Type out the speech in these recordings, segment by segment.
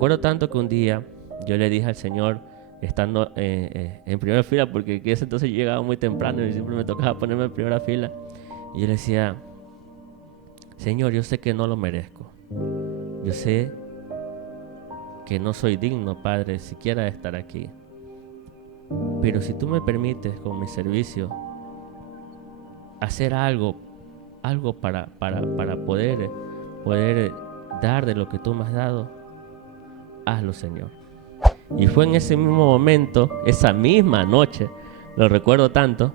recuerdo tanto que un día yo le dije al Señor, estando en primera fila, porque en ese entonces yo llegaba muy temprano y siempre me tocaba ponerme en primera fila, y yo le decía, Señor, yo sé que no lo merezco, yo sé que no soy digno, Padre, siquiera de estar aquí, pero si tú me permites con mi servicio hacer algo para poder dar de lo que tú me has dado, hazlo, Señor. Y fue en ese mismo momento, esa misma noche, lo recuerdo tanto,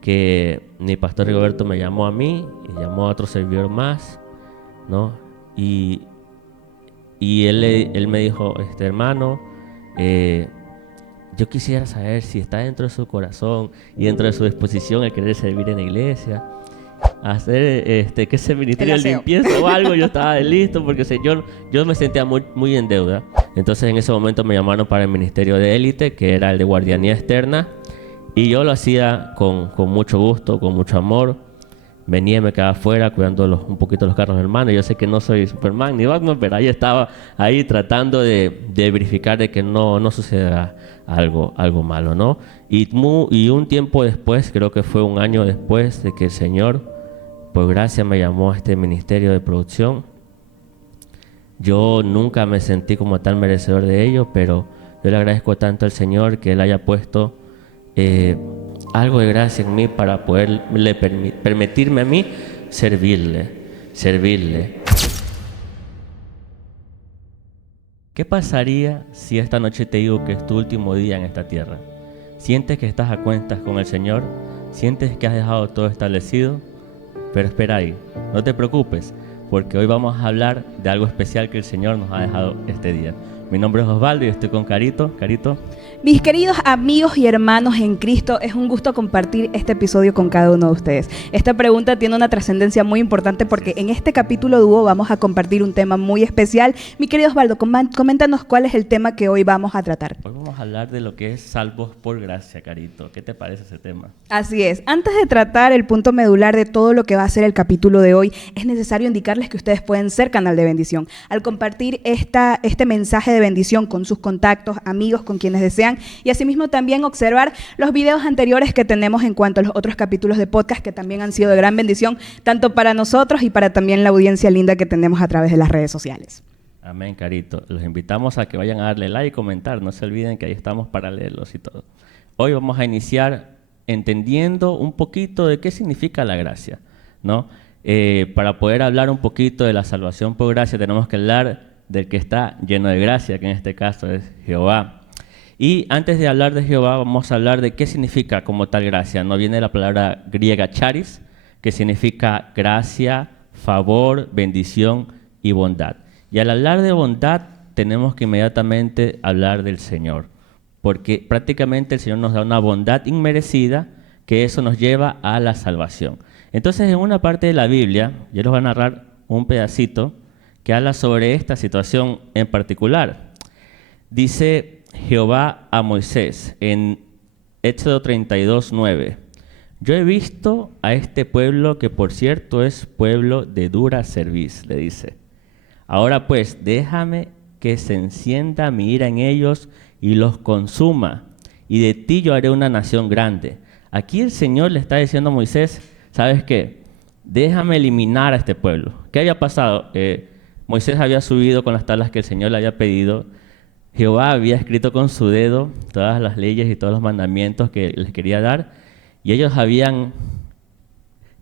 que mi pastor Rigoberto me llamó a mí y llamó a otro servidor más, ¿no? Y él me dijo, hermano, yo quisiera saber si está dentro de su corazón y dentro de su disposición el querer servir en la iglesia, hacer que ese ministerio de limpieza o algo. Yo estaba listo porque yo me sentía muy en deuda. Entonces en ese momento me llamaron para el ministerio de élite, que era el de guardianía externa, y yo lo hacía con mucho gusto, con mucho amor. Venía y me quedaba afuera cuidando un poquito los carros de hermano. Yo sé que no soy Superman ni Batman, pero ahí estaba tratando de verificar de que no suceda algo malo, ¿no? Y un tiempo después, creo que fue un año después de que el Señor, por gracia, me llamó a este ministerio de producción. Yo nunca me sentí como tal merecedor de ello, pero yo le agradezco tanto al Señor que Él haya puesto algo de gracia en mí para poderle permitirme a mí servirle. ¿Qué pasaría si esta noche te digo que es tu último día en esta tierra? ¿Sientes que estás a cuentas con el Señor? ¿Sientes que has dejado todo establecido? Pero espera ahí, no te preocupes, porque hoy vamos a hablar de algo especial que el Señor nos ha dejado este día. Mi nombre es Osvaldo y estoy con Carito. Carito. Mis queridos amigos y hermanos en Cristo, es un gusto compartir este episodio con cada uno de ustedes. Esta pregunta tiene una trascendencia muy importante porque en este capítulo dúo vamos a compartir un tema muy especial. Mi querido Osvaldo, coméntanos cuál es el tema que hoy vamos a tratar. Hoy vamos a hablar de lo que es salvos por gracia, Carito. ¿Qué te parece ese tema? Así es. Antes de tratar el punto medular de todo lo que va a ser el capítulo de hoy, es necesario indicarles que ustedes pueden ser canal de bendición. Al compartir este mensaje de bendición con sus contactos, amigos, con quienes desean, y asimismo también observar los videos anteriores que tenemos en cuanto a los otros capítulos de podcast que también han sido de gran bendición, tanto para nosotros y para también la audiencia linda que tenemos a través de las redes sociales. Amén, Carito. Los invitamos a que vayan a darle like y comentar. No se olviden que ahí estamos para leerlos y todo. Hoy vamos a iniciar entendiendo un poquito de qué significa la gracia, ¿no? Para poder hablar un poquito de la salvación por gracia, tenemos que hablar del que está lleno de gracia, que en este caso es Jehová. Y antes de hablar de Jehová, vamos a hablar de qué significa como tal gracia. No viene la palabra griega charis, que significa gracia, favor, bendición y bondad. Y al hablar de bondad, tenemos que inmediatamente hablar del Señor, porque prácticamente el Señor nos da una bondad inmerecida, que eso nos lleva a la salvación. Entonces, en una parte de la Biblia, yo les voy a narrar un pedacito que habla sobre esta situación en particular. Dice Jehová a Moisés en Éxodo 32:9: yo he visto a este pueblo que por cierto es pueblo de dura cerviz, le dice. Ahora pues, déjame que se encienda mi ira en ellos y los consuma, y de ti yo haré una nación grande. Aquí el Señor le está diciendo a Moisés, ¿sabes qué? Déjame eliminar a este pueblo. ¿Qué había pasado? Moisés había subido con las tablas que el Señor le había pedido. Jehová había escrito con su dedo todas las leyes y todos los mandamientos que les quería dar, y ellos habían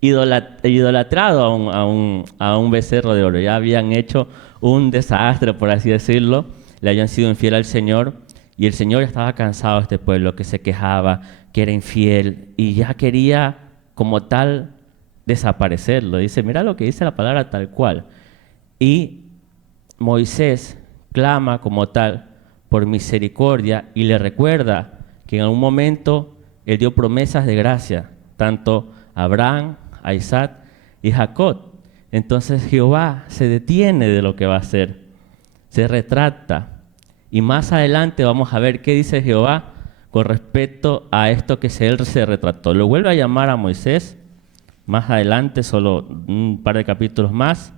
idolatrado a un becerro de oro. Ya habían hecho un desastre, por así decirlo. Le habían sido infiel al Señor, y el Señor estaba cansado de este pueblo que se quejaba, que era infiel, y ya quería como tal desaparecerlo. Dice, mira lo que dice la palabra tal cual. Y Moisés clama como tal por misericordia y le recuerda que en algún momento él dio promesas de gracia, tanto a Abraham, a Isaac y Jacob. Entonces Jehová se detiene de lo que va a hacer, se retracta. Y más adelante vamos a ver qué dice Jehová con respecto a esto que él se retrató. Lo vuelve a llamar a Moisés más adelante, solo un par de capítulos más.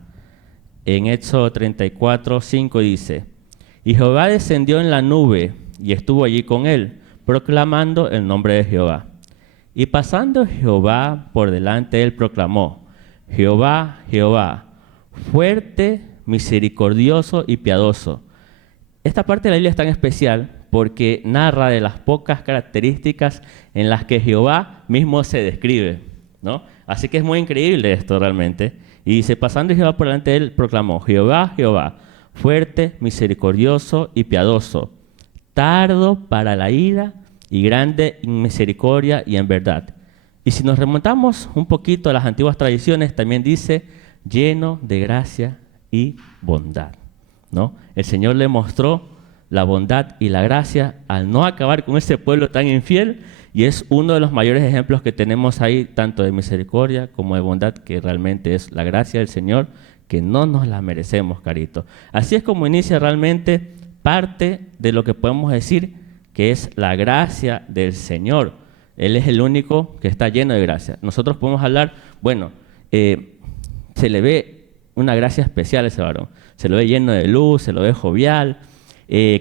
En Éxodo 34:5 dice: Y Jehová descendió en la nube y estuvo allí con él, proclamando el nombre de Jehová. Y pasando Jehová por delante de él, proclamó: Jehová, Jehová, fuerte, misericordioso y piadoso. Esta parte de la Biblia es tan especial porque narra de las pocas características en las que Jehová mismo se describe, ¿no? Así que es muy increíble esto realmente. Y dice: pasando Jehová por delante de él, proclamó: Jehová, Jehová, fuerte, misericordioso y piadoso, tardo para la ira y grande en misericordia y en verdad. Y si nos remontamos un poquito a las antiguas tradiciones, también dice: lleno de gracia y bondad, ¿no? El Señor le mostró la bondad y la gracia al no acabar con ese pueblo tan infiel, y es uno de los mayores ejemplos que tenemos ahí, tanto de misericordia como de bondad, que realmente es la gracia del Señor, que no nos la merecemos, carito. Así es como inicia realmente parte de lo que podemos decir que es la gracia del Señor. Él es el único que está lleno de gracia. Nosotros podemos hablar, bueno, se le ve una gracia especial a ese varón. Se lo ve lleno de luz, se lo ve jovial,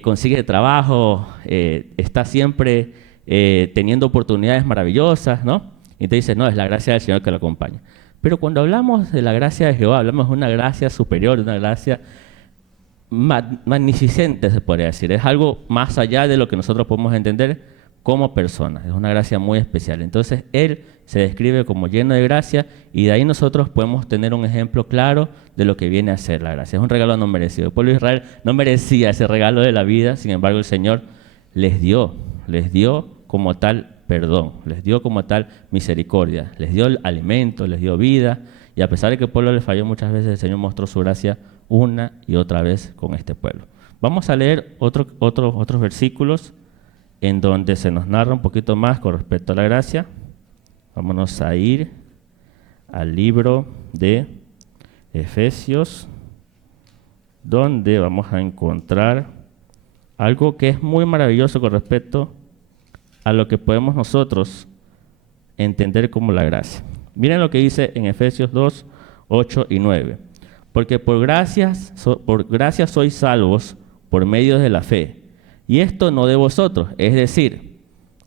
consigue trabajo, está siempre teniendo oportunidades maravillosas, ¿no? Y te dice: no, es la gracia del Señor que lo acompaña. Pero cuando hablamos de la gracia de Jehová, hablamos de una gracia superior, de una gracia magnificente, se podría decir. Es algo más allá de lo que nosotros podemos entender como personas. Es una gracia muy especial. Entonces, Él se describe como lleno de gracia, y de ahí nosotros podemos tener un ejemplo claro de lo que viene a ser la gracia. Es un regalo no merecido. El pueblo de Israel no merecía ese regalo de la vida, sin embargo, el Señor les dio como tal perdón, les dio como tal misericordia, les dio el alimento, les dio vida, y a pesar de que el pueblo le falló muchas veces, el Señor mostró su gracia una y otra vez con este pueblo. Vamos a leer otros versículos en donde se nos narra un poquito más con respecto a la gracia. Vámonos a ir al libro de Efesios, donde vamos a encontrar algo que es muy maravilloso con respecto a lo que podemos nosotros entender como la gracia. Miren lo que dice en Efesios 2, 8 y 9. Porque por gracia sois salvos por medio de la fe. Y esto no de vosotros, es decir,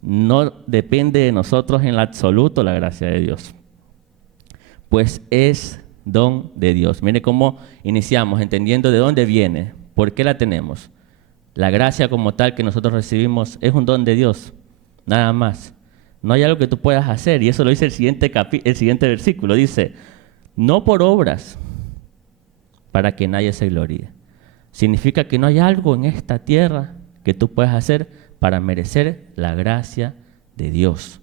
no depende de nosotros en lo absoluto la gracia de Dios, pues es don de Dios. Mire cómo iniciamos entendiendo de dónde viene, por qué la tenemos. La gracia como tal que nosotros recibimos es un don de Dios, nada más. No hay algo que tú puedas hacer, y eso lo dice el siguiente versículo. Dice: no por obras, para que nadie se gloríe. Significa que no hay algo en esta tierra que tú puedas hacer para merecer la gracia de Dios,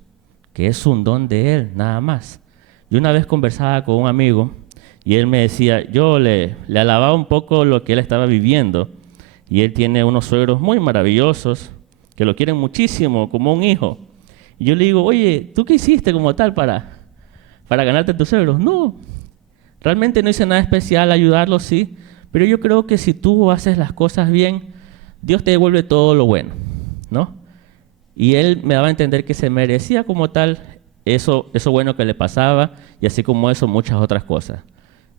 que es un don de Él, nada más. Yo una vez conversaba con un amigo y él me decía, yo le alababa un poco lo que él estaba viviendo, y él tiene unos suegros muy maravillosos que lo quieren muchísimo, como un hijo. Y yo le digo: oye, ¿tú qué hiciste como tal para ganarte a tus suegros? No, realmente no hice nada especial, ayudarlos sí, pero yo creo que si tú haces las cosas bien, Dios te devuelve todo lo bueno, ¿no? Y él me daba a entender que se merecía como tal eso bueno que le pasaba, y así como eso muchas otras cosas.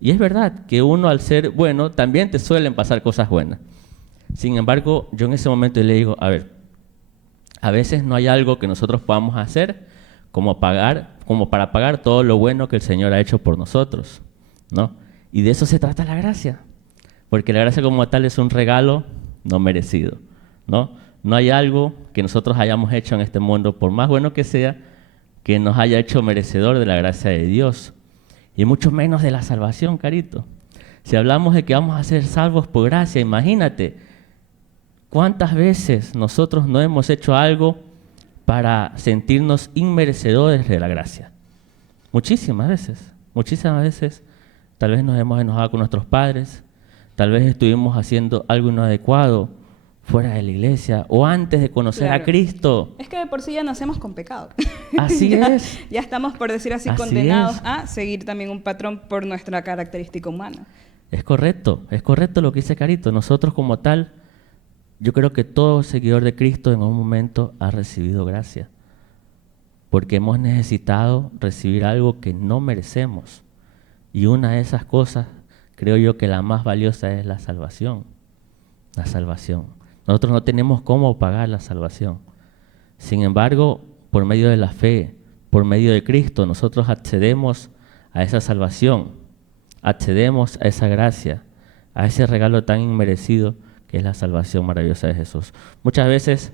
Y es verdad que uno, al ser bueno, también te suelen pasar cosas buenas. Sin embargo, yo en ese momento le digo: a ver, a veces no hay algo que nosotros podamos hacer como para pagar todo lo bueno que el Señor ha hecho por nosotros, ¿no? Y de eso se trata la gracia, porque la gracia como tal es un regalo no merecido, ¿no? No hay algo que nosotros hayamos hecho en este mundo, por más bueno que sea, que nos haya hecho merecedor de la gracia de Dios, y mucho menos de la salvación, carito. Si hablamos de que vamos a ser salvos por gracia, imagínate cuántas veces nosotros no hemos hecho algo para sentirnos inmerecedores de la gracia. Muchísimas veces. Tal vez nos hemos enojado con nuestros padres, tal vez estuvimos haciendo algo inadecuado fuera de la iglesia o antes de conocer a Cristo. Es que de por sí ya nacemos con pecado. Así es. Ya estamos, por decir así, condenados a seguir también un patrón por nuestra característica humana. Es correcto lo que dice Carito. Nosotros como tal, yo creo que todo seguidor de Cristo en un momento ha recibido gracia, porque hemos necesitado recibir algo que no merecemos. Y una de esas cosas, creo yo que la más valiosa es la salvación. la salvación. Nosotros no tenemos cómo pagar la salvación. Sin embargo, por medio de la fe, por medio de Cristo, nosotros accedemos a esa salvación, accedemos a esa gracia, a ese regalo tan inmerecido que es la salvación maravillosa de Jesús. Muchas veces,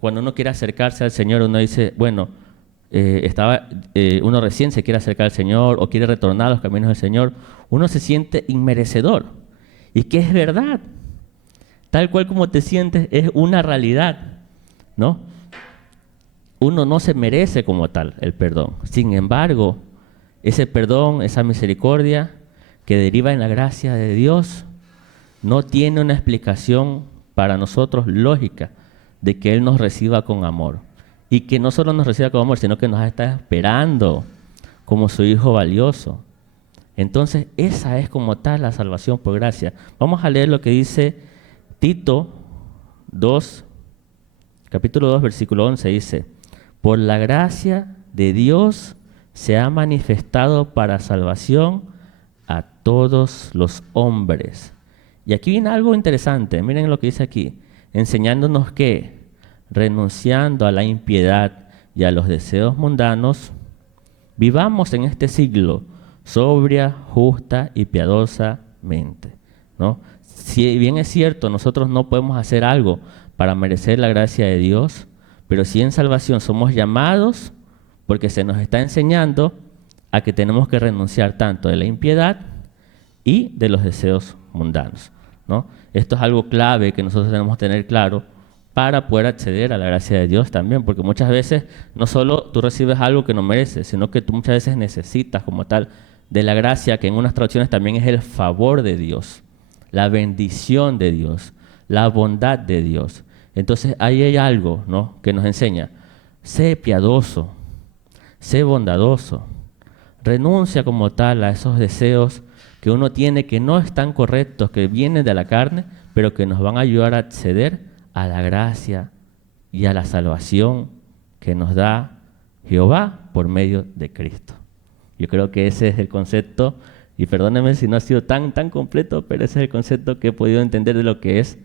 cuando uno quiere acercarse al Señor, uno dice, bueno, uno recién se quiere acercar al Señor o quiere retornar a los caminos del Señor, uno se siente inmerecedor. Y que es verdad, tal cual como te sientes, es una realidad, ¿no? Uno no se merece como tal el perdón. Sin embargo, ese perdón, esa misericordia que deriva en la gracia de Dios, no tiene una explicación para nosotros lógica de que Él nos reciba con amor. Y que no solo nos reciba con amor, sino que nos está esperando como su Hijo valioso. Entonces, esa es como tal la salvación por gracia. Vamos a leer lo que dice Tito 2, capítulo 2, versículo 11, dice: por la gracia de Dios se ha manifestado para salvación a todos los hombres. Y aquí viene algo interesante, miren lo que dice aquí, enseñándonos que, renunciando a la impiedad y a los deseos mundanos, vivamos en este siglo sobria, justa y piadosamente, ¿no? Si bien es cierto, nosotros no podemos hacer algo para merecer la gracia de Dios, pero sí en salvación somos llamados porque se nos está enseñando a que tenemos que renunciar tanto de la impiedad y de los deseos mundanos, ¿no? Esto es algo clave que nosotros tenemos que tener claro para poder acceder a la gracia de Dios también, porque muchas veces no solo tú recibes algo que no mereces, sino que tú muchas veces necesitas como tal de la gracia, que en unas traducciones también es el favor de Dios, la bendición de Dios, la bondad de Dios. Entonces ahí hay algo, ¿no?, que nos enseña: sé piadoso, sé bondadoso, renuncia como tal a esos deseos que uno tiene que no están correctos, que vienen de la carne, pero que nos van a ayudar a acceder a la gracia y a la salvación que nos da Jehová por medio de Cristo. Yo creo que ese es el concepto, y perdónenme si no ha sido tan completo, pero ese es el concepto que he podido entender de lo que es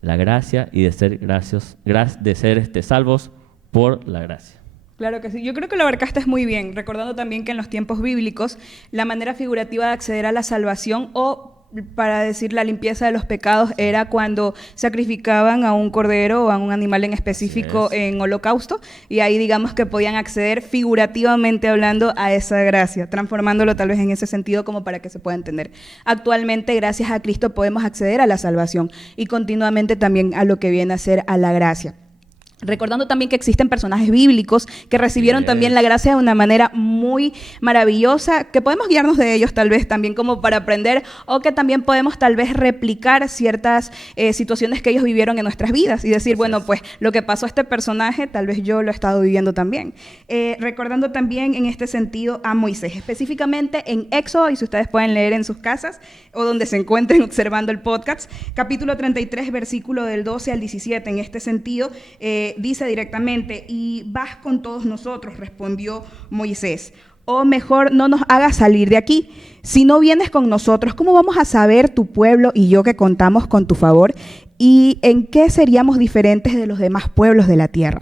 la gracia y de ser salvos por la gracia. Claro que sí. Yo creo que lo abarcaste muy bien, recordando también que en los tiempos bíblicos la manera figurativa de acceder a la salvación, o para decir la limpieza de los pecados, era cuando sacrificaban a un cordero o a un animal en específico en holocausto, y ahí digamos que podían acceder figurativamente hablando a esa gracia, transformándolo tal vez en ese sentido como para que se pueda entender. Actualmente, gracias a Cristo, podemos acceder a la salvación y continuamente también a lo que viene a ser a la gracia. Recordando también que existen personajes bíblicos que recibieron también la gracia de una manera muy maravillosa, que podemos guiarnos de ellos tal vez también como para aprender, o que también podemos tal vez replicar ciertas situaciones que ellos vivieron en nuestras vidas y decir, bueno, pues lo que pasó a este personaje, tal vez yo lo he estado viviendo también. Recordando también en este sentido a Moisés, específicamente en Éxodo, y si ustedes pueden leer en sus casas o donde se encuentren observando el podcast, capítulo 33, versículo del 12 al 17, en este sentido, dice directamente: y vas con todos nosotros, respondió Moisés, o mejor no nos hagas salir de aquí. Si no vienes con nosotros, ¿cómo vamos a saber tu pueblo y yo que contamos con tu favor? ¿Y en qué seríamos diferentes de los demás pueblos de la tierra?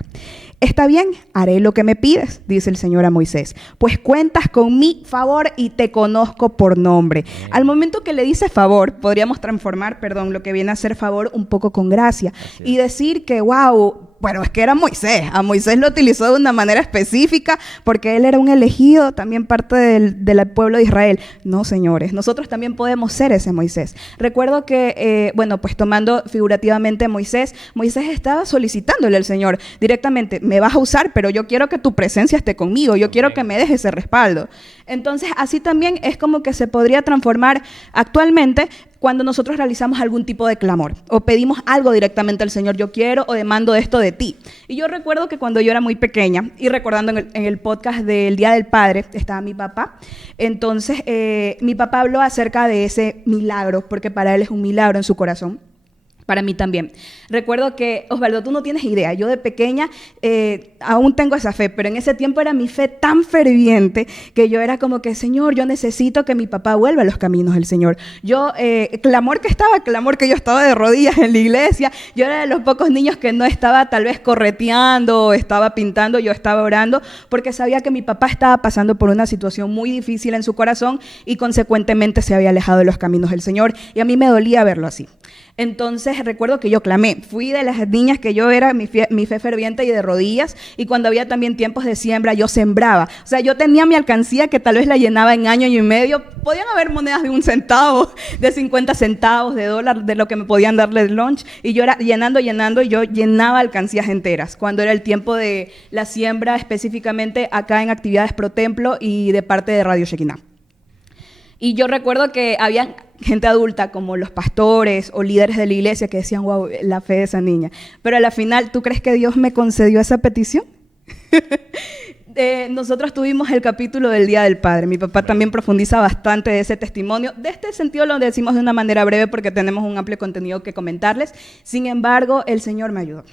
Está bien, haré lo que me pides, dice el Señor a Moisés, pues cuentas con mi favor y te conozco por nombre. Al momento que le dice favor, podríamos transformar, lo que viene a ser favor un poco con gracia y decir que, wow, bueno, es que era Moisés. A Moisés lo utilizó de una manera específica porque él era un elegido, también parte del pueblo de Israel. No, señores, nosotros también podemos ser ese Moisés. Recuerdo que, pues tomando figurativamente a Moisés estaba solicitándole al Señor directamente: me vas a usar, pero yo quiero que tu presencia esté conmigo, yo quiero que me dejes ese respaldo. Entonces, así también es como que se podría transformar actualmente cuando nosotros realizamos algún tipo de clamor o pedimos algo directamente al Señor: yo quiero o demando esto de ti. Y yo recuerdo que cuando yo era muy pequeña, y recordando en el podcast del Día del Padre, estaba mi papá. Entonces, mi papá habló acerca de ese milagro, porque para él es un milagro en su corazón. Para mí también. Recuerdo que, Osvaldo, tú no tienes idea, yo de pequeña aún tengo esa fe, pero en ese tiempo era mi fe tan ferviente que yo era como que, Señor, yo necesito que mi papá vuelva a los caminos del Señor. Yo, clamor que yo estaba de rodillas en la iglesia, yo era de los pocos niños que no estaba tal vez correteando o estaba pintando, yo estaba orando, porque sabía que mi papá estaba pasando por una situación muy difícil en su corazón y consecuentemente se había alejado de los caminos del Señor, y a mí me dolía verlo así. Entonces recuerdo que yo clamé, fui de las niñas que yo era mi fe ferviente y de rodillas, y cuando había también tiempos de siembra yo sembraba, o sea, yo tenía mi alcancía que tal vez la llenaba en año y medio, podían haber monedas de 1 centavo, de 50 centavos, de dólar, de lo que me podían darle de lunch, y yo era llenando, y yo llenaba alcancías enteras, cuando era el tiempo de la siembra específicamente acá en actividades pro templo y de parte de Radio Shekinah. Y yo recuerdo que había gente adulta como los pastores o líderes de la iglesia que decían, wow, la fe de esa niña. Pero a la final, ¿tú crees que Dios me concedió esa petición? Nosotros tuvimos el capítulo del Día del Padre. Mi papá también profundiza bastante de ese testimonio. De este sentido lo decimos de una manera breve porque tenemos un amplio contenido que comentarles. Sin embargo, el Señor me ayudó.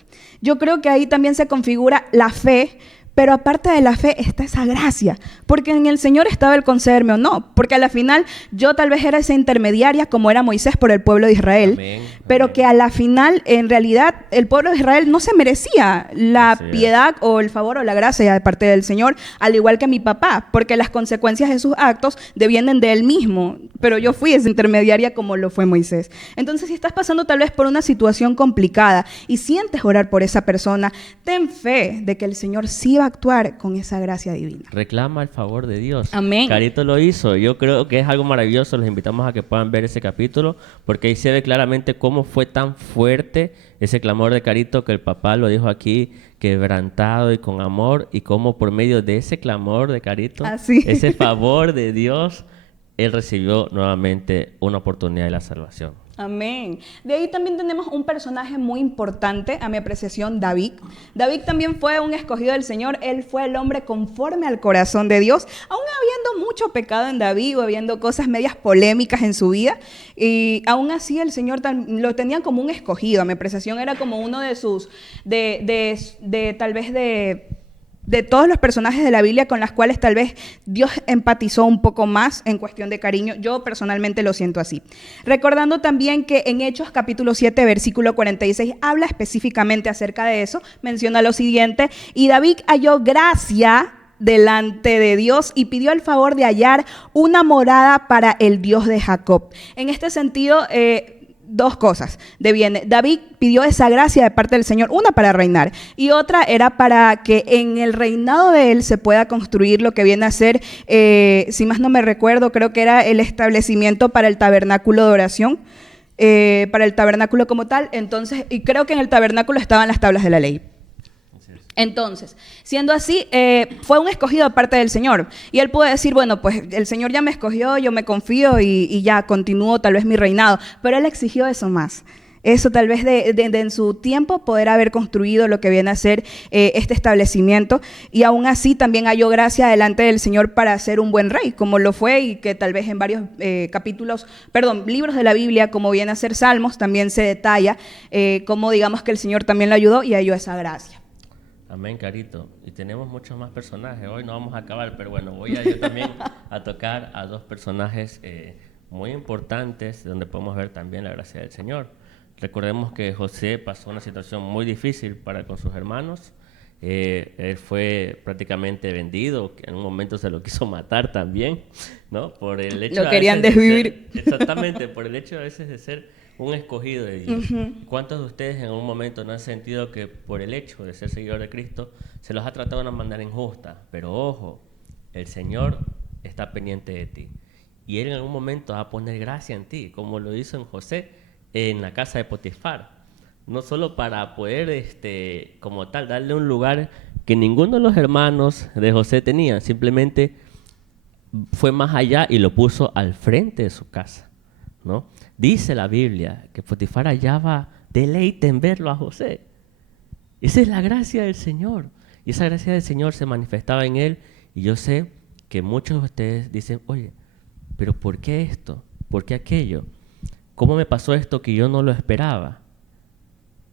Yo creo que ahí también se configura la fe. Pero aparte de la fe está esa gracia, porque en el Señor estaba el concederme o no, porque a la final yo tal vez era esa intermediaria como era Moisés por el pueblo de Israel, amén, pero amén. Que a la final en realidad el pueblo de Israel no se merecía la piedad o el favor o la gracia de parte del Señor, al igual que mi papá, porque las consecuencias de sus actos devienen de él mismo, pero yo fui esa intermediaria como lo fue Moisés. Entonces, si estás pasando tal vez por una situación complicada y sientes orar por esa persona, ten fe de que el Señor sí va a actuar con esa gracia divina. Reclama el favor de Dios. Amén. Carito lo hizo. Yo creo que es algo maravilloso. Les invitamos a que puedan ver ese capítulo porque ahí se ve claramente cómo fue tan fuerte ese clamor de Carito que el papá lo dijo aquí, quebrantado y con amor, y cómo por medio de ese clamor de Carito, ese favor de Dios, él recibió nuevamente una oportunidad de la salvación. Amén. De ahí también tenemos un personaje muy importante, a mi apreciación, David. David también fue un escogido del Señor. Él fue el hombre conforme al corazón de Dios, aún habiendo mucho pecado en David o habiendo cosas medias polémicas en su vida. Y aún así el Señor lo tenía como un escogido. A mi apreciación era como uno de sus, tal vez de todos los personajes de la Biblia con las cuales tal vez Dios empatizó un poco más en cuestión de cariño. Yo personalmente lo siento así. Recordando también que en Hechos capítulo 7, versículo 46, habla específicamente acerca de eso, menciona lo siguiente: y David halló gracia delante de Dios y pidió el favor de hallar una morada para el Dios de Jacob. En este sentido, dos cosas deviene. David pidió esa gracia de parte del Señor, una para reinar y otra era para que en el reinado de él se pueda construir lo que viene a ser, si más no me recuerdo, creo que era el establecimiento para el tabernáculo de oración, para el tabernáculo como tal. Entonces, y creo que en el tabernáculo estaban las tablas de la ley. Entonces, siendo así, fue un escogido de parte del Señor. Y él pudo decir, bueno, pues el Señor ya me escogió, yo me confío y ya continúo tal vez mi reinado. Pero él exigió eso más. Eso tal vez de en su tiempo poder haber construido lo que viene a ser este establecimiento. Y aún así también halló gracia delante del Señor para ser un buen rey, como lo fue, y que tal vez en varios libros de la Biblia, como viene a ser Salmos, también se detalla cómo digamos que el Señor también lo ayudó y halló esa gracia. Amén, Carito. Y tenemos muchos más personajes. Hoy no vamos a acabar, pero bueno, voy a yo también a tocar a dos personajes muy importantes, donde podemos ver también la gracia del Señor. Recordemos que José pasó una situación muy difícil con sus hermanos. Él fue prácticamente vendido, en un momento se lo quiso matar también, ¿no? Por el hecho lo querían desvivir. Exactamente, por el hecho a veces de ser un escogido de Dios. Uh-huh. ¿Cuántos de ustedes en un momento no han sentido que por el hecho de ser seguidor de Cristo se los ha tratado de una manera injusta? Pero ojo, el Señor está pendiente de ti y Él en algún momento va a poner gracia en ti, como lo hizo en José en la casa de Potifar, no solo para poder como tal darle un lugar que ninguno de los hermanos de José tenían, simplemente fue más allá y lo puso al frente de su casa, ¿no? Dice la Biblia que Potifar hallaba deleite en verlo a José. Esa es la gracia del Señor. Y esa gracia del Señor se manifestaba en él. Y yo sé que muchos de ustedes dicen, oye, pero ¿por qué esto? ¿Por qué aquello? ¿Cómo me pasó esto que yo no lo esperaba?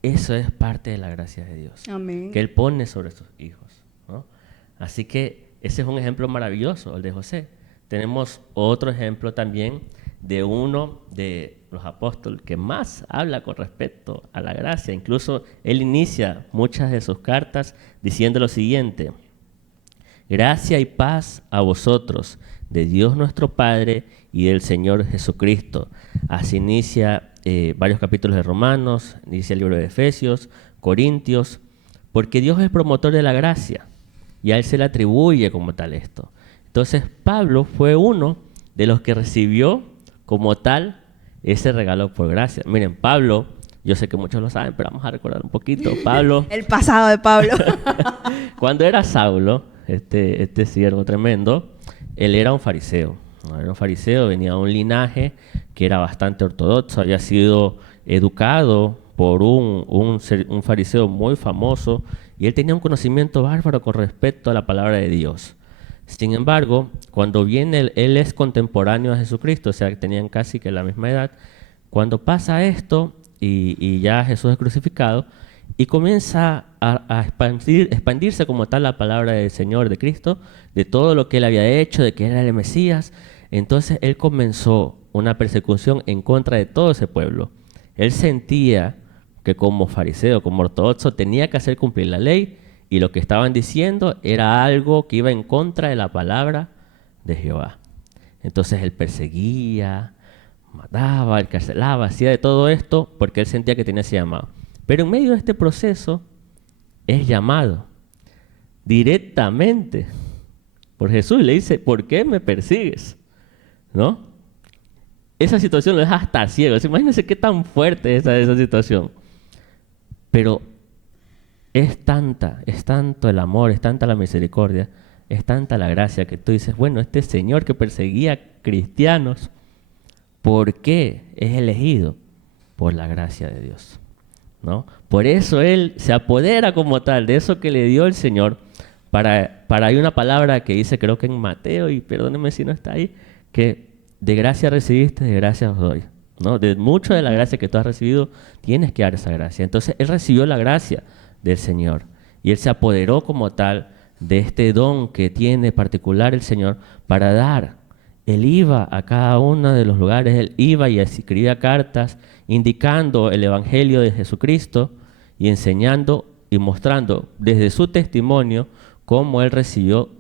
Eso es parte de la gracia de Dios, Amén. que Él pone sobre sus hijos, ¿no? Así que ese es un ejemplo maravilloso, el de José. Tenemos otro ejemplo también de uno de los apóstoles que más habla con respecto a la gracia. Incluso él inicia muchas de sus cartas diciendo lo siguiente: gracia y paz a vosotros, de Dios nuestro Padre y del Señor Jesucristo. Así inicia varios capítulos de Romanos, inicia el libro de Efesios, Corintios, porque Dios es promotor de la gracia y a Él se le atribuye como tal esto. Entonces Pablo fue uno de los que recibió como tal ese regalo por gracia. Miren, Pablo, yo sé que muchos lo saben, pero vamos a recordar un poquito. Pablo, El pasado de Pablo. cuando era Saulo, este siervo tremendo, él era un fariseo. ¿No? Era un fariseo, venía de un linaje que era bastante ortodoxo, había sido educado por un fariseo muy famoso y él tenía un conocimiento bárbaro con respecto a la palabra de Dios. Sin embargo, cuando viene, él es contemporáneo a Jesucristo, o sea, que tenían casi que la misma edad. Cuando pasa esto y ya Jesús es crucificado y comienza a expandirse como tal la palabra del Señor, de Cristo, de todo lo que él había hecho, de que era el Mesías, entonces él comenzó una persecución en contra de todo ese pueblo. Él sentía que como fariseo, como ortodoxo, tenía que hacer cumplir la ley, y lo que estaban diciendo era algo que iba en contra de la palabra de Jehová. Entonces él perseguía, mataba, encarcelaba, hacía de todo esto porque él sentía que tenía ese llamado. Pero en medio de este proceso es llamado directamente por Jesús y le dice: ¿por qué me persigues? ¿No? Esa situación lo deja hasta ciego. Imagínense qué tan fuerte es esa situación. Pero es tanto el amor, es tanta la misericordia, es tanta la gracia que tú dices, bueno, este Señor que perseguía cristianos, ¿por qué es elegido? Por la gracia de Dios, ¿no? Por eso Él se apodera como tal de eso que le dio el Señor. Hay una palabra que dice, creo que en Mateo, y perdónenme si no está ahí, que de gracia recibiste, de gracia os doy, ¿no? De mucho de la gracia que tú has recibido, tienes que dar esa gracia. Entonces Él recibió la gracia del Señor y Él se apoderó como tal de este don que tiene particular el Señor para dar. Él iba a cada uno de los lugares, Él iba y escribía cartas indicando el Evangelio de Jesucristo y enseñando y mostrando desde su testimonio cómo Él recibió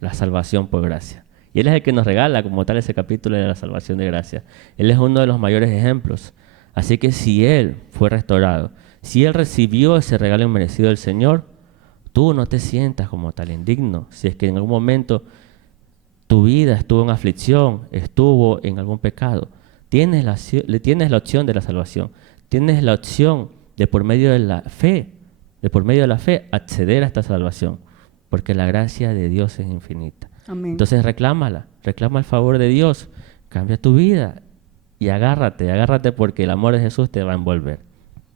la salvación por gracia. Y Él es el que nos regala como tal ese capítulo de la salvación de gracia. Él es uno de los mayores ejemplos. Así que si Él fue restaurado, si Él recibió ese regalo inmerecido del Señor, tú no te sientas como tal indigno. Si es que en algún momento tu vida estuvo en aflicción, estuvo en algún pecado, tienes la opción de la salvación. Tienes la opción de por medio de la fe, acceder a esta salvación. Porque la gracia de Dios es infinita. Amén. Entonces reclama el favor de Dios, cambia tu vida y agárrate porque el amor de Jesús te va a envolver.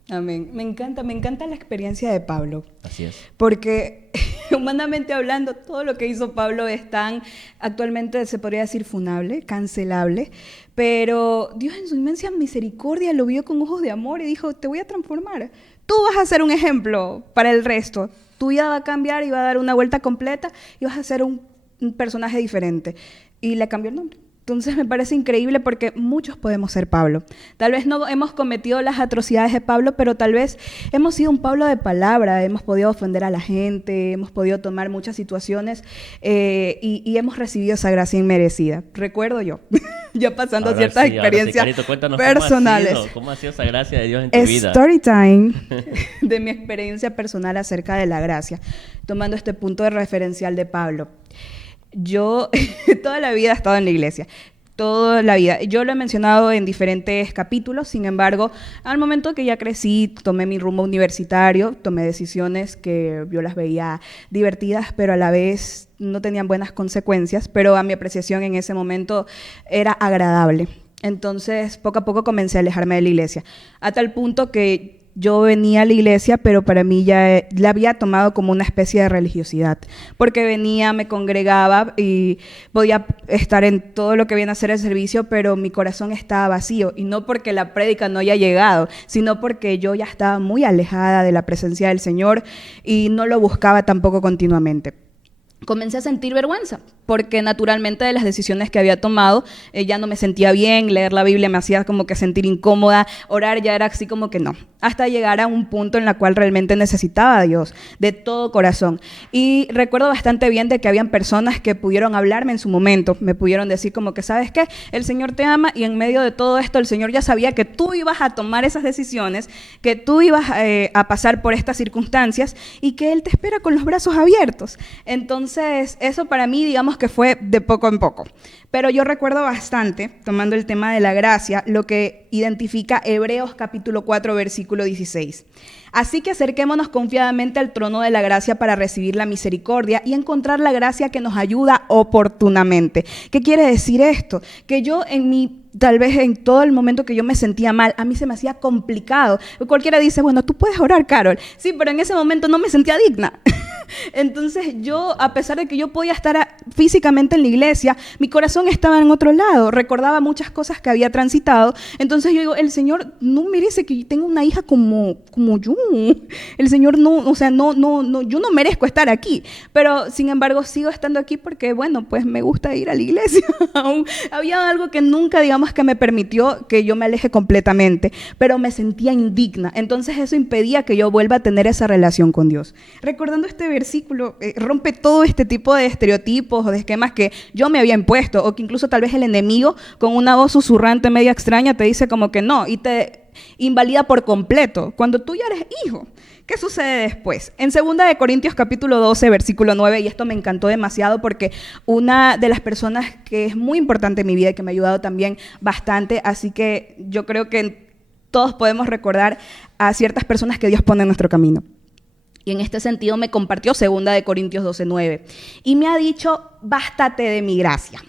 Amén. Me encanta la experiencia de Pablo. Así es. Porque humanamente hablando, todo lo que hizo Pablo es tan, actualmente se podría decir funable, cancelable, pero Dios en su inmensa misericordia lo vio con ojos de amor y dijo, te voy a transformar. Tú vas a ser un ejemplo para el resto. Tu vida va a cambiar y va a dar una vuelta completa y vas a ser un personaje diferente. Y le cambió el nombre. Entonces me parece increíble porque muchos podemos ser Pablo. Tal vez no hemos cometido las atrocidades de Pablo, pero tal vez hemos sido un Pablo de palabra, hemos podido ofender a la gente, hemos podido tomar muchas situaciones y hemos recibido esa gracia inmerecida. Recuerdo yo, ya pasando Ahora ciertas sí, experiencias Carito, cuéntanos personales. ¿Cómo ha sido esa gracia de Dios en tu vida? Story time de mi experiencia personal acerca de la gracia, tomando este punto de referencial de Pablo. Yo toda la vida he estado en la iglesia, toda la vida. Yo lo he mencionado en diferentes capítulos, sin embargo, al momento que ya crecí, tomé mi rumbo universitario, tomé decisiones que yo las veía divertidas, pero a la vez no tenían buenas consecuencias, pero a mi apreciación en ese momento era agradable. Entonces, poco a poco comencé a alejarme de la iglesia, a tal punto que yo venía a la iglesia, pero para mí ya la había tomado como una especie de religiosidad, porque venía, me congregaba y podía estar en todo lo que viene a ser el servicio, pero mi corazón estaba vacío, y no porque la prédica no haya llegado, sino porque yo ya estaba muy alejada de la presencia del Señor y no lo buscaba tampoco continuamente. Comencé a sentir vergüenza, porque naturalmente de las decisiones que había tomado ya no me sentía bien, leer la Biblia me hacía como que sentir incómoda, orar ya era así como que no, hasta llegar a un punto en la cual realmente necesitaba a Dios de todo corazón. Y recuerdo bastante bien de que habían personas que pudieron hablarme en su momento, me pudieron decir como que, ¿sabes qué? El Señor te ama, y en medio de todo esto el Señor ya sabía que tú ibas a tomar esas decisiones, que tú ibas a pasar por estas circunstancias y que Él te espera con los brazos abiertos. Entonces, eso para mí, digamos que fue de poco en poco. Pero yo recuerdo bastante, tomando el tema de la gracia, lo que identifica Hebreos capítulo 4, versículo 16. Así que acerquémonos confiadamente al trono de la gracia para recibir la misericordia y encontrar la gracia que nos ayuda oportunamente. ¿Qué quiere decir esto? Que yo tal vez en todo el momento que yo me sentía mal, a mí se me hacía complicado. Cualquiera dice, bueno, tú puedes orar, Carol. Sí, pero en ese momento no me sentía digna. Entonces yo, a pesar de que yo podía estar físicamente en la iglesia, mi corazón estaba en otro lado, recordaba muchas cosas que había transitado. Entonces yo digo, el Señor no merece que yo tenga una hija como yo. El Señor no, o sea, no, yo no merezco estar aquí. Pero sin embargo sigo estando aquí porque, bueno, pues me gusta ir a la iglesia. Había algo que nunca, digamos, que me permitió que yo me aleje completamente, pero me sentía indigna. Entonces eso impedía que yo vuelva a tener esa relación con Dios. Recordando este versículo, rompe todo este tipo de estereotipos o de esquemas que yo me había impuesto, o que incluso tal vez el enemigo con una voz susurrante media extraña te dice como que no, y te invalida por completo cuando tú ya eres hijo. ¿Qué sucede después? En 2 Corintios capítulo 12, versículo 9, y esto me encantó demasiado porque una de las personas que es muy importante en mi vida y que me ha ayudado también bastante, así que yo creo que todos podemos recordar a ciertas personas que Dios pone en nuestro camino. Y en este sentido me compartió 2 Corintios 12, 9. Y me ha dicho, bástate de mi gracia,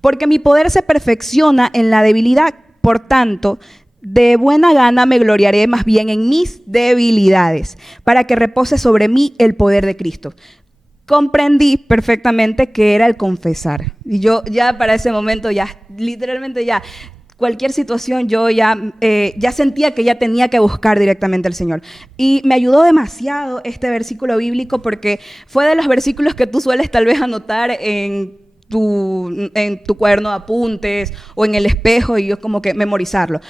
porque mi poder se perfecciona en la debilidad. Por tanto, de buena gana me gloriaré más bien en mis debilidades, para que repose sobre mí el poder de Cristo. Comprendí perfectamente que era el confesar. Y yo ya para ese momento, ya literalmente ya, cualquier situación yo ya sentía que ya tenía que buscar directamente al Señor. Y me ayudó demasiado este versículo bíblico porque fue de los versículos que tú sueles tal vez anotar en tu cuaderno de apuntes o en el espejo, y yo como que memorizarlo.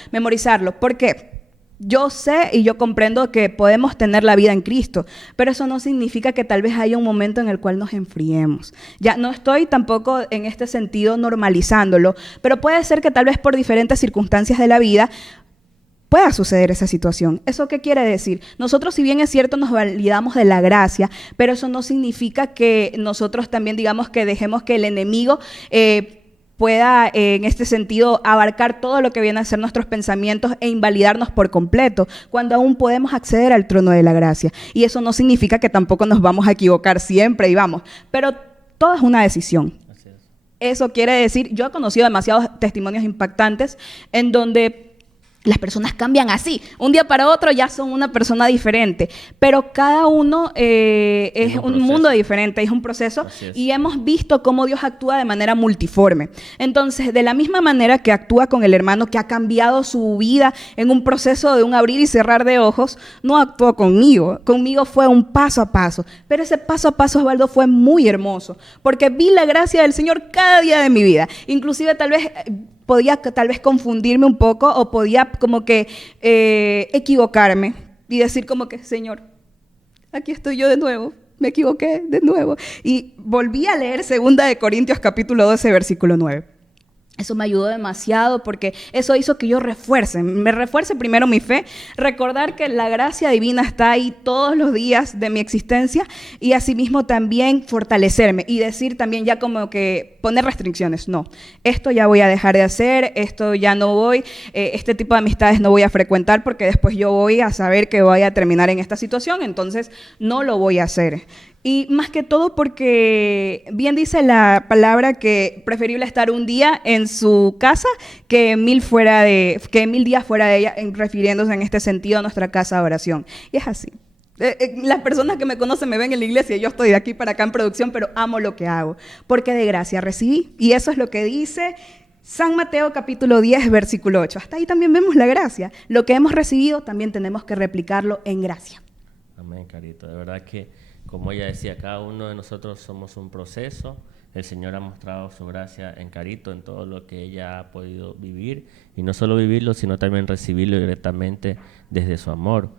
¿Por qué? Yo sé y yo comprendo que podemos tener la vida en Cristo, pero eso no significa que tal vez haya un momento en el cual nos enfriemos. Ya no estoy tampoco en este sentido normalizándolo, pero puede ser que tal vez por diferentes circunstancias de la vida pueda suceder esa situación. ¿Eso qué quiere decir? Nosotros, si bien es cierto, nos validamos de la gracia, pero eso no significa que nosotros también digamos que dejemos que el enemigo pueda en este sentido abarcar todo lo que viene a ser nuestros pensamientos e invalidarnos por completo, cuando aún podemos acceder al trono de la gracia. Y eso no significa que tampoco nos vamos a equivocar siempre y vamos, pero todo es una decisión. Eso quiere decir, yo he conocido demasiados testimonios impactantes en donde las personas cambian así, un día para otro ya son una persona diferente, pero cada uno es un mundo diferente, es un proceso, y hemos visto cómo Dios actúa de manera multiforme. Entonces, de la misma manera que actúa con el hermano que ha cambiado su vida en un proceso de un abrir y cerrar de ojos, no actuó conmigo. Conmigo fue un paso a paso, pero ese paso a paso, Osvaldo, fue muy hermoso, porque vi la gracia del Señor cada día de mi vida. Inclusive tal vez podía confundirme un poco o podía como que equivocarme y decir como que, Señor, aquí estoy yo de nuevo, me equivoqué de nuevo. Y volví a leer 2 Corintios capítulo 12, versículo 9. Eso me ayudó demasiado porque eso hizo que yo me refuerce primero mi fe, recordar que la gracia divina está ahí todos los días de mi existencia, y asimismo también fortalecerme y decir también ya como que poner restricciones. No, esto ya voy a dejar de hacer, esto ya no voy, este tipo de amistades no voy a frecuentar porque después yo voy a saber que voy a terminar en esta situación, entonces no lo voy a hacer. Y más que todo porque bien dice la palabra que preferible estar un día en su casa que 1000 días fuera de ella, refiriéndose en este sentido a nuestra casa de oración. Y es así. Las personas que me conocen me ven en la iglesia, yo estoy de aquí para acá en producción, pero amo lo que hago, porque de gracia recibí. Y eso es lo que dice San Mateo capítulo 10, versículo 8. Hasta ahí también vemos la gracia. Lo que hemos recibido también tenemos que replicarlo en gracia. Amén, Carito. De verdad que, como ella decía, cada uno de nosotros somos un proceso. El Señor ha mostrado su gracia en Carito, en todo lo que ella ha podido vivir. Y no solo vivirlo, sino también recibirlo directamente desde su amor.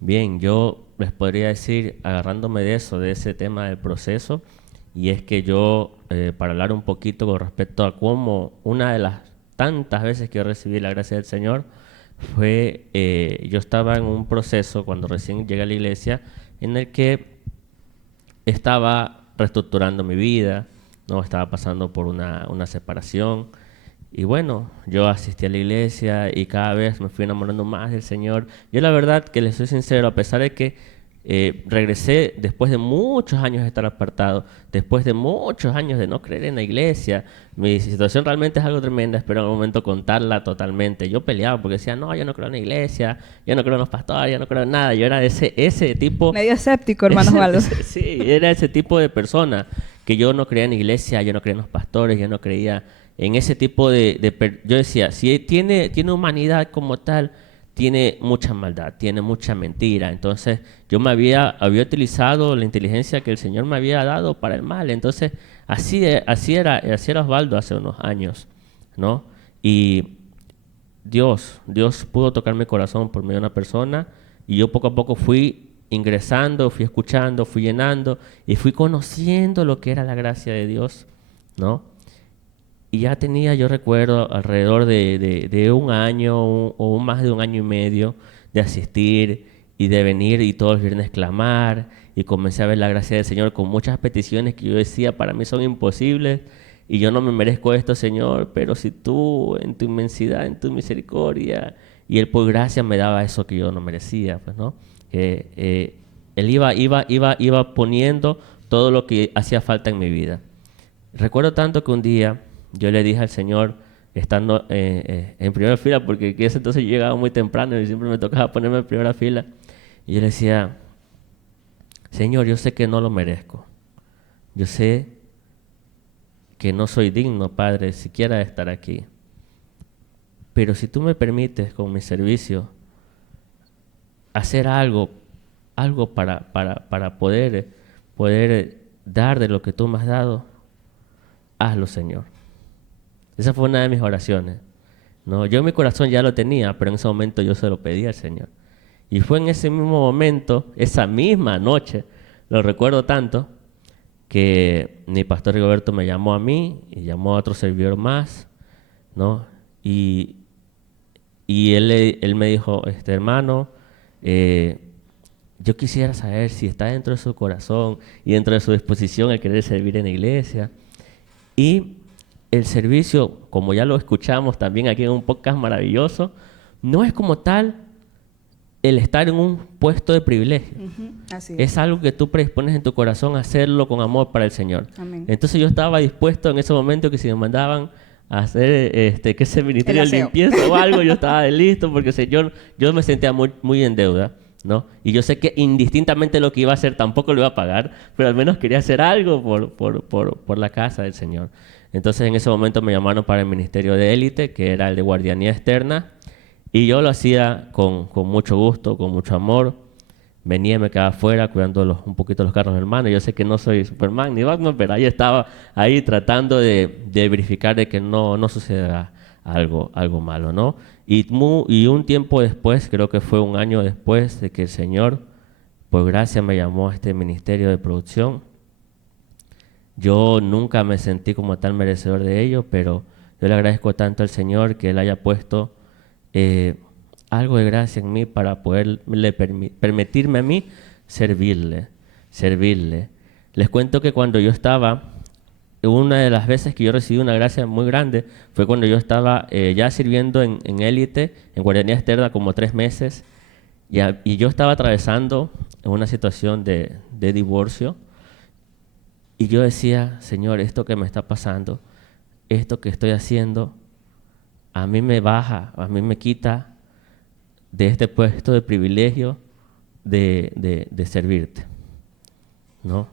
Bien, yo les podría decir, agarrándome de eso, de ese tema del proceso, y es que yo, para hablar un poquito con respecto a cómo una de las tantas veces que yo recibí la gracia del Señor fue, yo estaba en un proceso cuando recién llegué a la iglesia en el que estaba reestructurando mi vida, ¿no? Estaba pasando por una separación. Y bueno, yo asistí a la iglesia y cada vez me fui enamorando más del Señor. Yo la verdad que les soy sincero, a pesar de que regresé después de muchos años de estar apartado, después de muchos años de no creer en la iglesia, mi situación realmente es algo tremenda, espero en un momento contarla totalmente. Yo peleaba porque decía, no, yo no creo en la iglesia, yo no creo en los pastores, yo no creo en nada. Yo era ese tipo... Medio escéptico, hermano Osvaldo. Sí, era ese tipo de persona que yo no creía en la iglesia, yo no creía en los pastores, yo no creía en ese tipo yo decía, si tiene humanidad como tal, tiene mucha maldad, tiene mucha mentira. Entonces yo había utilizado la inteligencia que el Señor me había dado para el mal. Entonces así era Osvaldo hace unos años, ¿no? Y Dios pudo tocar mi corazón por medio de una persona, y yo poco a poco fui ingresando, fui escuchando, fui llenando y fui conociendo lo que era la gracia de Dios, ¿no? Y ya tenía, yo recuerdo, alrededor de un año o más de un año y medio de asistir y de venir y todos los viernes clamar, y comencé a ver la gracia del Señor con muchas peticiones que yo decía, para mí son imposibles y yo no me merezco esto, Señor, pero si tú en tu inmensidad, en tu misericordia, y Él por gracia me daba eso que yo no merecía, pues, ¿no? Él iba poniendo todo lo que hacía falta en mi vida. Recuerdo tanto que un día yo le dije al Señor, estando en primera fila, porque en ese entonces yo llegaba muy temprano y siempre me tocaba ponerme en primera fila, y yo le decía, Señor, yo sé que no lo merezco, yo sé que no soy digno, Padre, siquiera de estar aquí, pero si tú me permites con mi servicio hacer algo para poder dar de lo que tú me has dado, hazlo, Señor. Esa fue una de mis oraciones, ¿no? Yo en mi corazón ya lo tenía, pero en ese momento yo se lo pedí al Señor. Y fue en ese mismo momento, esa misma noche, lo recuerdo tanto, que mi pastor Rigoberto me llamó a mí y llamó a otro servidor más, ¿no? Y él me dijo, hermano, yo quisiera saber si está dentro de su corazón y dentro de su disposición el querer servir en la iglesia. Y el servicio, como ya lo escuchamos también aquí en un podcast maravilloso, no es como tal el estar en un puesto de privilegio. Así es algo que tú predispones en tu corazón a hacerlo con amor para el Señor. Amén. Entonces yo estaba dispuesto en ese momento que si me mandaban a hacer que ese ministerio de limpieza o algo, yo estaba listo, porque yo me sentía muy en deuda, ¿no? Y yo sé que indistintamente lo que iba a hacer tampoco lo iba a pagar, pero al menos quería hacer algo por la casa del Señor. Entonces en ese momento me llamaron para el ministerio de élite, que era el de guardianía externa, y yo lo hacía con mucho gusto, con mucho amor. Venía y me quedaba afuera cuidando un poquito los carros de hermano. Yo sé que no soy Superman ni Batman, pero ahí estaba tratando de verificar de que no suceda algo malo, ¿no? Y un tiempo después, creo que fue un año después de que el Señor, por gracia, me llamó a este ministerio de producción. Yo nunca me sentí como tal merecedor de ello, pero yo le agradezco tanto al Señor que Él haya puesto algo de gracia en mí para permitirme a mí servirle. Les cuento que cuando yo estaba, una de las veces que yo recibí una gracia muy grande fue cuando yo estaba ya sirviendo en élite, en guardianía externa, como 3 meses, y yo estaba atravesando una situación de divorcio. Y yo decía, Señor, esto que me está pasando, esto que estoy haciendo, a mí me baja, a mí me quita de este puesto de privilegio de servirte, ¿no?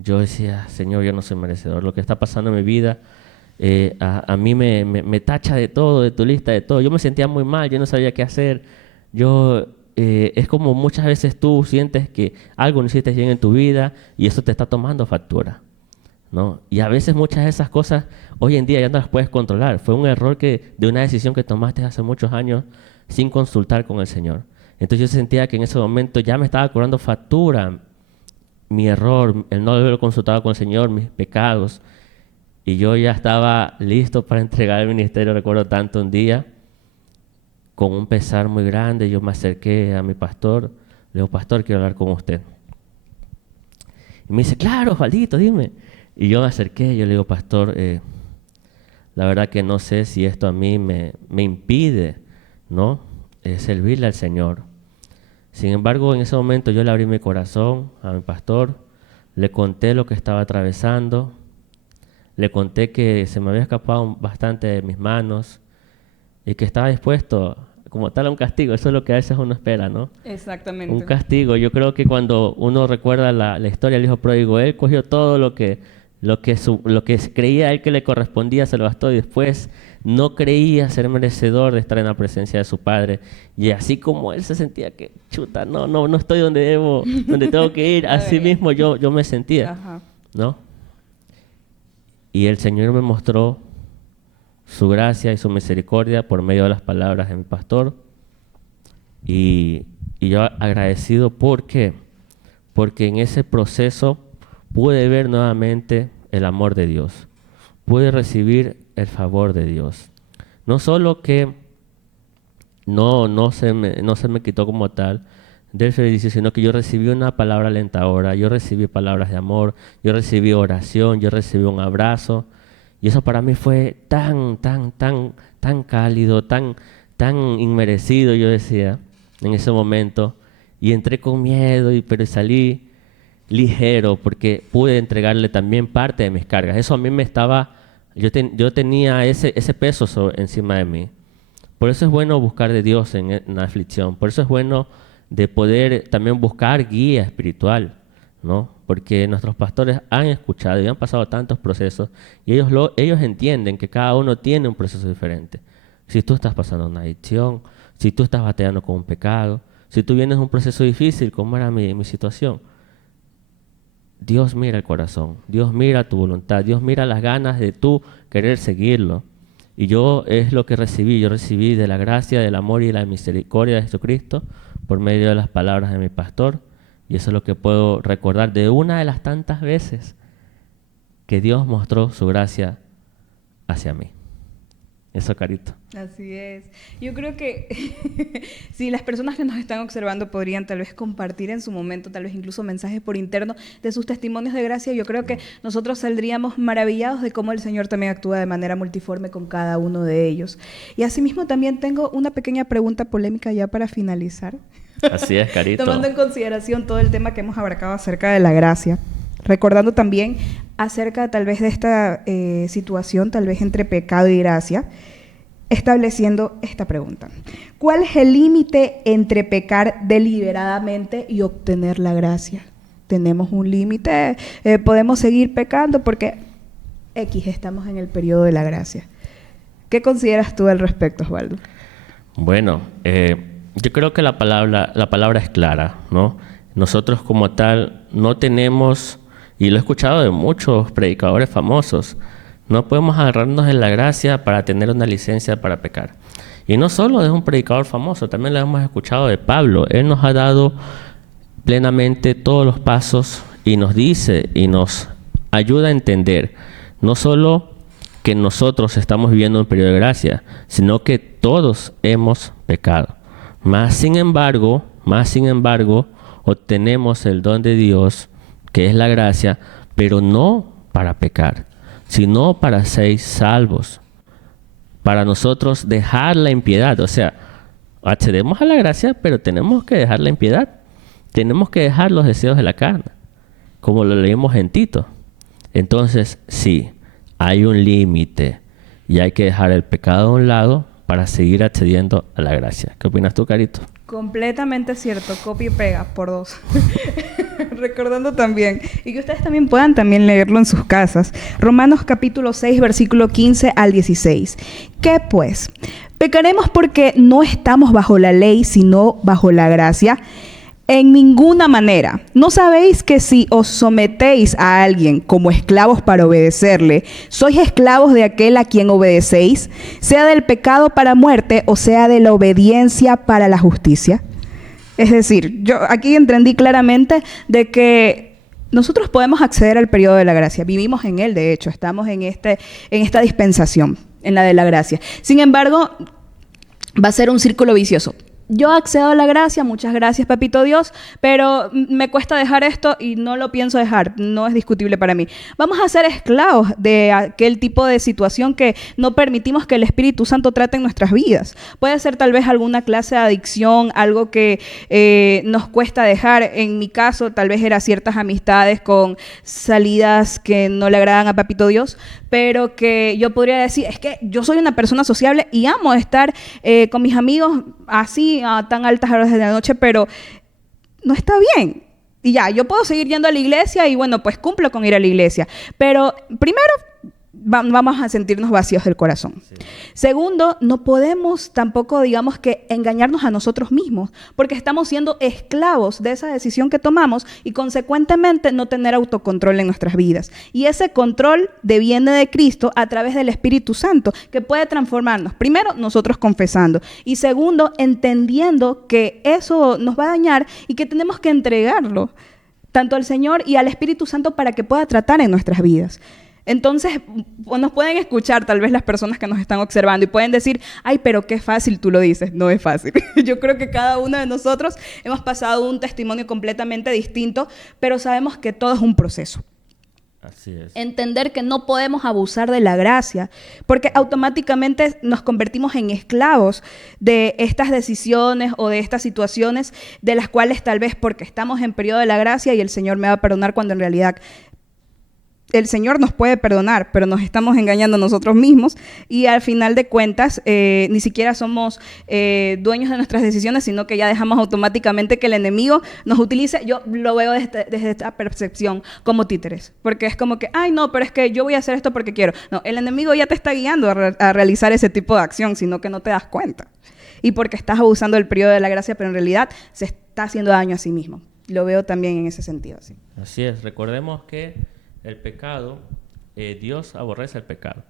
Yo decía, Señor, yo no soy merecedor. Lo que está pasando en mi vida, a mí me tacha de todo, de tu lista, de todo. Yo me sentía muy mal, yo no sabía qué hacer. Es como muchas veces tú sientes que algo no hiciste bien en tu vida y eso te está tomando factura, ¿no? Y a veces muchas de esas cosas hoy en día ya no las puedes controlar. Fue un error de una decisión que tomaste hace muchos años sin consultar con el Señor. Entonces yo sentía que en ese momento ya me estaba cobrando factura mi error, el no haberlo consultado con el Señor, mis pecados. Y yo ya estaba listo para entregar el ministerio. Recuerdo tanto un día, con un pesar muy grande, yo me acerqué a mi pastor. Le digo, pastor, quiero hablar con usted. Y me dice, claro, Osvaldito, dime. Y yo me acerqué, yo le digo, pastor, la verdad que no sé si esto a mí me impide, ¿no? Servirle al Señor. Sin embargo, en ese momento yo le abrí mi corazón a mi pastor, le conté lo que estaba atravesando, le conté que se me había escapado bastante de mis manos y que estaba dispuesto como tal a un castigo. Eso es lo que a veces uno espera, ¿no? Exactamente. Un castigo. Yo creo que cuando uno recuerda la historia del hijo pródigo, él cogió todo lo que creía él que le correspondía, se lo gastó y después no creía ser merecedor de estar en la presencia de su padre. Y así como él se sentía que, chuta, no estoy donde tengo que ir, así mismo yo me sentía, Ajá. ¿no? Y el Señor me mostró su gracia y su misericordia por medio de las palabras de mi pastor. Y yo agradecido, ¿por qué? Porque en ese proceso pude ver nuevamente el amor de Dios. Pude recibir el favor de Dios. No solo que no se me quitó como tal del servicio, sino que yo recibí una palabra alentadora, yo recibí palabras de amor, yo recibí oración, yo recibí un abrazo. Y eso para mí fue tan cálido, tan inmerecido, yo decía, en ese momento. Y entré con miedo, pero salí ligero porque pude entregarle también parte de mis cargas. Eso a mí me estaba, yo tenía ese peso encima de mí. Por eso es bueno buscar de Dios en la aflicción. Por eso es bueno de poder también buscar guía espiritual, ¿no? Porque nuestros pastores han escuchado y han pasado tantos procesos y ellos entienden que cada uno tiene un proceso diferente. Si tú estás pasando una adicción, si tú estás batallando con un pecado, si tú vienes un proceso difícil, como era mi situación, Dios mira el corazón, Dios mira tu voluntad, Dios mira las ganas de tú querer seguirlo. Y yo es lo que recibí, yo recibí de la gracia, del amor y la misericordia de Jesucristo por medio de las palabras de mi pastor. Y eso es lo que puedo recordar de una de las tantas veces que Dios mostró su gracia hacia mí. Eso, Carito. Así es. Yo creo que si las personas que nos están observando podrían tal vez compartir en su momento, tal vez incluso mensajes por interno de sus testimonios de gracia, yo creo que nosotros saldríamos maravillados de cómo el Señor también actúa de manera multiforme con cada uno de ellos. Y asimismo también tengo una pequeña pregunta polémica ya para finalizar. Así es, Carito. Tomando en consideración todo el tema que hemos abarcado acerca de la gracia, recordando también acerca tal vez de esta situación, tal vez entre pecado y gracia, estableciendo esta pregunta. ¿Cuál es el límite entre pecar deliberadamente y obtener la gracia? ¿Tenemos un límite? ¿Podemos seguir pecando? Porque estamos en el periodo de la gracia. ¿Qué consideras tú al respecto, Osvaldo? Bueno, yo creo que la palabra es clara, ¿no? Nosotros como tal no tenemos, y lo he escuchado de muchos predicadores famosos, no podemos agarrarnos en la gracia para tener una licencia para pecar. Y no solo es un predicador famoso, también lo hemos escuchado de Pablo. Él nos ha dado plenamente todos los pasos y nos dice y nos ayuda a entender, no solo que nosotros estamos viviendo un periodo de gracia, sino que todos hemos pecado. Más sin embargo, obtenemos el don de Dios, que es la gracia, pero no para pecar, sino para ser salvos, para nosotros dejar la impiedad. O sea, accedemos a la gracia, pero tenemos que dejar la impiedad, tenemos que dejar los deseos de la carne, como lo leímos en Tito. Entonces, sí, hay un límite y hay que dejar el pecado a un lado para seguir accediendo a la gracia. ¿Qué opinas tú, Carito? Completamente cierto, copia y pega por dos. Recordando también, y que ustedes también puedan también leerlo en sus casas, Romanos capítulo 6, versículo 15 al 16. ¿Qué pues? ¿Pecaremos porque no estamos bajo la ley, sino bajo la gracia? En ninguna manera. ¿No sabéis que si os sometéis a alguien como esclavos para obedecerle, sois esclavos de aquel a quien obedecéis, sea del pecado para muerte o sea de la obediencia para la justicia? Es decir, yo aquí entendí claramente de que nosotros podemos acceder al periodo de la gracia. Vivimos en él, de hecho, estamos en esta dispensación, en la de la gracia. Sin embargo, va a ser un círculo vicioso. Yo accedo a la gracia, muchas gracias, papito Dios, pero me cuesta dejar esto y no lo pienso dejar, no es discutible para mí. Vamos a ser esclavos de aquel tipo de situación que no permitimos que el Espíritu Santo trate en nuestras vidas. Puede ser tal vez alguna clase de adicción, algo que nos cuesta dejar. En mi caso, tal vez eran ciertas amistades con salidas que no le agradan a papito Dios, pero que yo podría decir, es que yo soy una persona sociable y amo estar con mis amigos así, a tan altas horas de la noche, pero no está bien. Y ya, yo puedo seguir yendo a la iglesia y bueno, pues cumplo con ir a la iglesia. Pero primero, vamos a sentirnos vacíos del corazón. Sí. Segundo, no podemos tampoco, digamos que, engañarnos a nosotros mismos, porque estamos siendo esclavos de esa decisión que tomamos y consecuentemente no tener autocontrol en nuestras vidas. Y ese control deviene de Cristo a través del Espíritu Santo, que puede transformarnos. Primero, nosotros confesando. Y segundo, entendiendo que eso nos va a dañar y que tenemos que entregarlo tanto al Señor y al Espíritu Santo para que pueda tratar en nuestras vidas. Entonces, nos pueden escuchar tal vez las personas que nos están observando y pueden decir, ay, pero qué fácil tú lo dices. No es fácil. Yo creo que cada uno de nosotros hemos pasado un testimonio completamente distinto, pero sabemos que todo es un proceso. Así es. Entender que no podemos abusar de la gracia, porque automáticamente nos convertimos en esclavos de estas decisiones o de estas situaciones de las cuales tal vez porque estamos en periodo de la gracia y el Señor me va a perdonar cuando en realidad el Señor nos puede perdonar, pero nos estamos engañando nosotros mismos y al final de cuentas ni siquiera somos dueños de nuestras decisiones, sino que ya dejamos automáticamente que el enemigo nos utilice. Yo lo veo desde esta percepción como títeres, porque es como que, ay no, pero es que yo voy a hacer esto porque quiero. No, el enemigo ya te está guiando a realizar ese tipo de acción, sino que no te das cuenta. Y porque estás abusando del periodo de la gracia, pero en realidad se está haciendo daño a sí mismo. Lo veo también en ese sentido. Sí. Así es, recordemos que el pecado, Dios aborrece el pecado.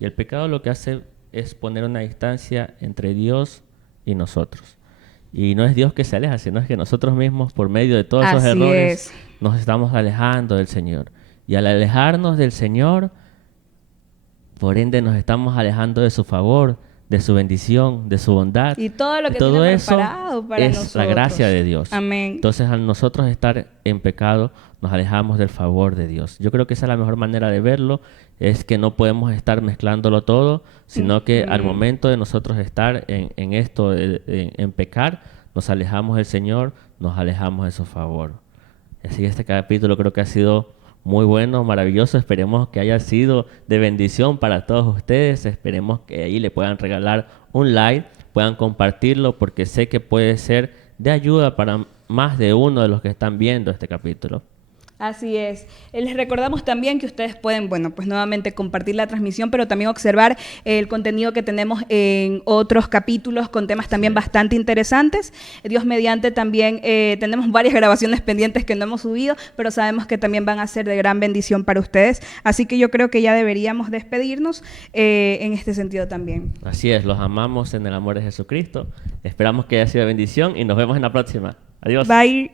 Y el pecado lo que hace es poner una distancia entre Dios y nosotros. Y no es Dios que se aleja, sino es que nosotros mismos, por medio de todos esos errores, nos estamos alejando del Señor. Y al alejarnos del Señor, por ende nos estamos alejando de su favor, de su bendición, de su bondad. Y todo lo que tiene preparado para nosotros. Es la gracia de Dios. Amén. Entonces, al nosotros estar en pecado, nos alejamos del favor de Dios. Yo creo que esa es la mejor manera de verlo, es que no podemos estar mezclándolo todo, sino que al momento de nosotros estar en esto, en pecar, nos alejamos del Señor, nos alejamos de su favor. Así que este capítulo creo que ha sido muy bueno, maravilloso. Esperemos que haya sido de bendición para todos ustedes. Esperemos que ahí le puedan regalar un like, puedan compartirlo, porque sé que puede ser de ayuda para más de uno de los que están viendo este capítulo. Así es. Les recordamos también que ustedes pueden, bueno, pues nuevamente compartir la transmisión, pero también observar el contenido que tenemos en otros capítulos con temas también bastante interesantes. Dios mediante también tenemos varias grabaciones pendientes que no hemos subido, pero sabemos que también van a ser de gran bendición para ustedes. Así que yo creo que ya deberíamos despedirnos en este sentido también. Así es, los amamos en el amor de Jesucristo. Esperamos que haya sido de bendición y nos vemos en la próxima. Adiós. Bye.